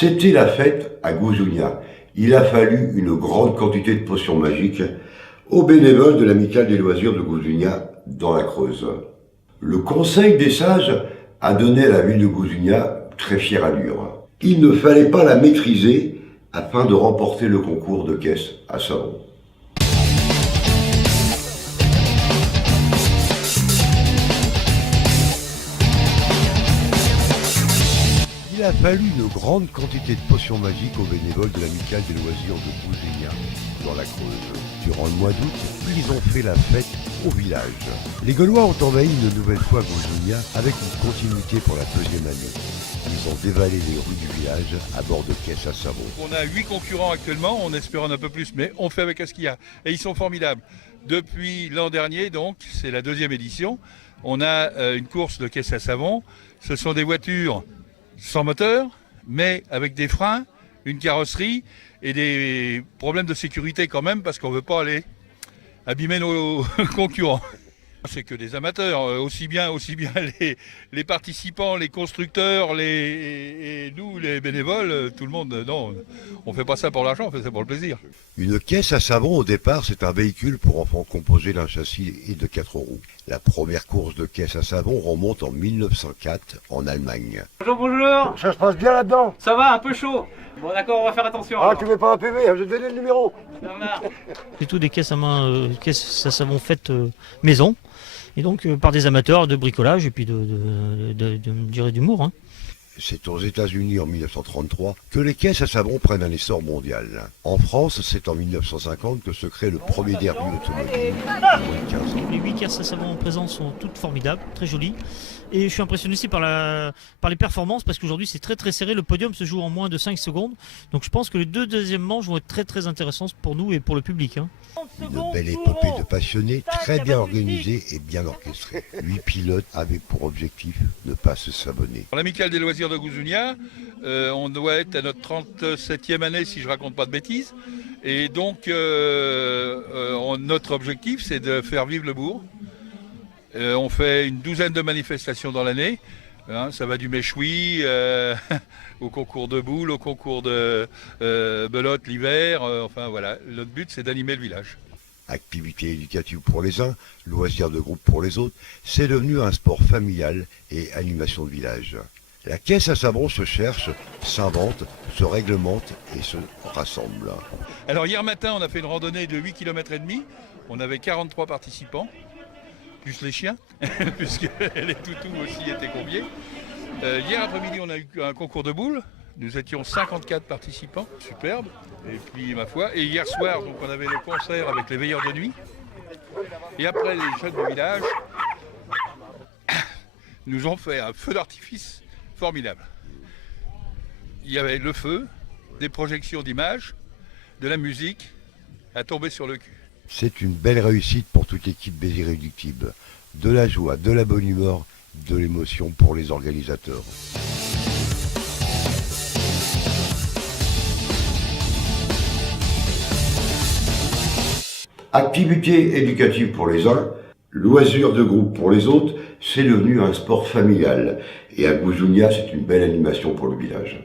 C'était la fête à Gouzounia. Il a fallu une grande quantité de potions magiques aux bénévoles de l'Amicale des loisirs de Gouzounia dans la Creuse. Le Conseil des sages a donné à la ville de Gouzounia très fière allure. Il ne fallait pas la maîtriser afin de remporter le concours de caisse à savon. Il a fallu une grande quantité de potions magiques aux bénévoles de l'Amicale des loisirs de Gouzounia, dans la Creuse. Durant le mois d'août, ils ont fait la fête au village. Les Gaulois ont envahi une nouvelle fois Gouzounia avec une continuité pour la deuxième année. Ils ont dévalé les rues du village à bord de caisses à savon. On a 8 concurrents actuellement, on espère en un peu plus, mais on fait avec ce qu'il y a. Et ils sont formidables. Depuis l'an dernier, donc, c'est la deuxième édition, on a une course de caisses à savon. Ce sont des voitures sans moteur, mais avec des freins, une carrosserie et des problèmes de sécurité quand même, parce qu'on ne veut pas aller abîmer nos concurrents. C'est que des amateurs, aussi bien les participants, les constructeurs, et nous, les bénévoles, tout le monde. Non, on ne fait pas ça pour l'argent, on fait ça pour le plaisir. Une caisse à savon, au départ, c'est un véhicule pour enfants composé d'un châssis et de 4 roues. La première course de caisse à savon remonte en 1904 en Allemagne. Bonjour, bonjour. Ça se passe bien là-dedans? Ça va, un peu chaud. Bon d'accord, on va faire attention. Ah, alors. tu mets pas un PV, je vais te donner le numéro. Bernard. C'est tout des caisses à main, caisses à savon faites maison, et donc par des amateurs de bricolage et puis d'humour. Hein. C'est aux États-Unis en 1933 que les caisses à savon prennent un essor mondial. En France, c'est en 1950 que se crée le premier derby automobile, moins de 15 ans. Les 8 caisses à savon présentes sont toutes formidables, très jolies. Et je suis impressionné aussi par les performances, parce qu'aujourd'hui c'est très très serré. Le podium se joue en moins de 5 secondes. Donc je pense que les deux deuxièmes manches vont être très très intéressantes pour nous et pour le public. Hein. Une belle épopée de passionnés, très bien organisée et bien orchestrée. 8 pilotes avaient pour objectif de ne pas se sabonner. Pour l'Amicale des loisirs de Gouzounia, on doit être à notre 37e année si je ne raconte pas de bêtises. Et donc notre objectif c'est de faire vivre le bourg. On fait une douzaine de manifestations dans l'année. Hein, ça va du méchoui au concours de boules, au concours de belote l'hiver. Enfin voilà, notre but c'est d'animer le village. Activité éducative pour les uns, loisirs de groupe pour les autres, c'est devenu un sport familial et animation de village. La caisse à savon se cherche, s'invente, se réglemente et se rassemble. Alors hier matin, on a fait une randonnée de 8 km et demi. On avait 43 participants, plus les chiens, puisque les toutous aussi étaient conviés. Hier après-midi, on a eu un concours de boules. Nous étions 54 participants, superbe. Et puis ma foi, et hier soir, donc on avait le concert avec les veilleurs de nuit. Et après, les jeunes du village nous ont fait un feu d'artifice formidable. Il y avait le feu, des projections d'images, de la musique, à tomber sur le cul. C'est une belle réussite pour toute l'équipe des Irréductibles. De la joie, de la bonne humeur, de l'émotion pour les organisateurs. Activité éducative pour les uns, loisirs de groupe pour les autres, c'est devenu un sport familial. Et à Gouzounia, c'est une belle animation pour le village.